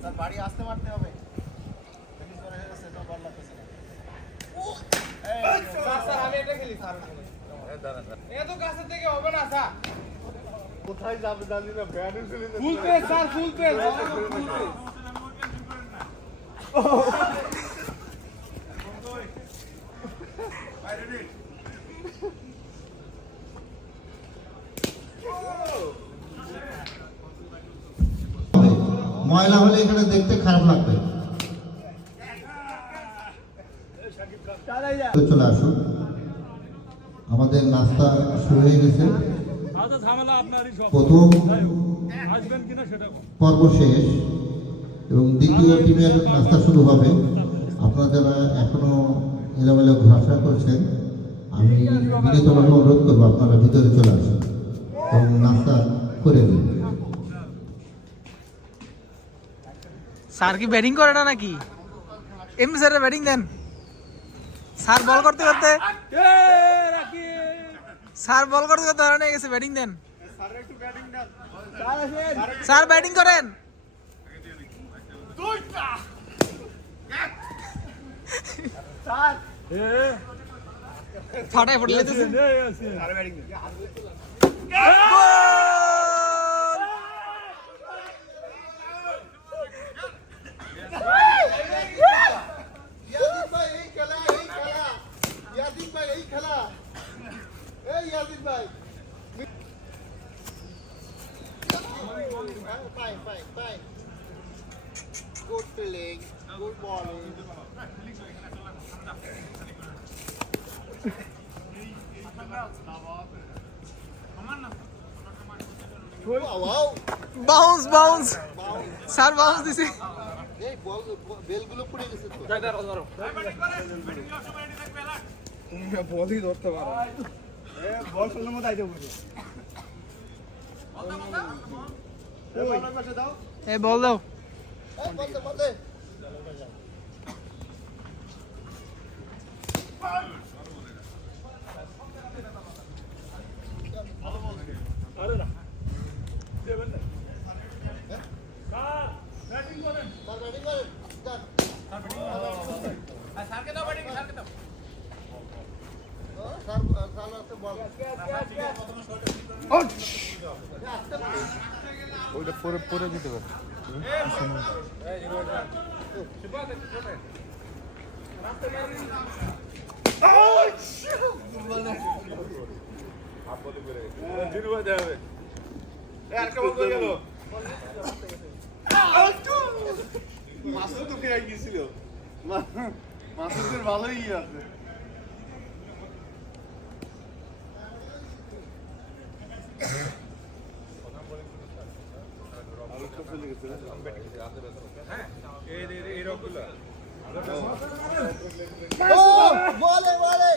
Sir বাড়ি আসতে মারতে হবে। বল লাগতেছে না। স্যার আমি এটা খেলি স্যার। এত কাছে থেকে হবে না স্যার। কোথায় যাবে জানি না, ব্যাট ফেলে না। ফুল পেস স্যার, ফুল পেস। ফুল পেস। ময়লা হলে এখানে দেখতে খারাপ লাগবে। চলে আসুন, আমাদের নাস্তা শুরু হয়ে গেছে। প্রথম পর্ব শেষ এবং দ্বিতীয় টিমের নাস্তা শুরু হবে। আপনারা যারা এখনো এলোমেলো ঘোরাফেরা করছেন, আমি বিনীতভাবে অনুরোধ করবো আপনারা ভিতরে চলে আসুন এবং নাস্তা করে দিন। স্যার কি ব্যাটিং করে না নাকি? এমনি স্যার ব্যাটিং দেন। স্যার বল করতে করতে হারানো গেছে, ব্যাটিং দেন। স্যার ব্যাটিং করেন। ফাটায় ফুটে লেতেছে। Good feeling, good bowling. Wow, bounce bounce sir bounce দিছে। এই বল বেলগুলো পুড়ে গেছে তো। তুমি বলই ধরতে পারো। বল শুনলে মত আইতে বলি। এই বল দাও। বল দে। আরে না। ব্যাটিং করেন। যান। স্যারকে দাও ব্যাটিং, স্যারকে দাও। স্যার আছে বল। ওইটা পরে দিতে পারে। মাসুদ তো ফিরে গিয়েছিল। মাসুদের ভালোই আছে। বলে মানে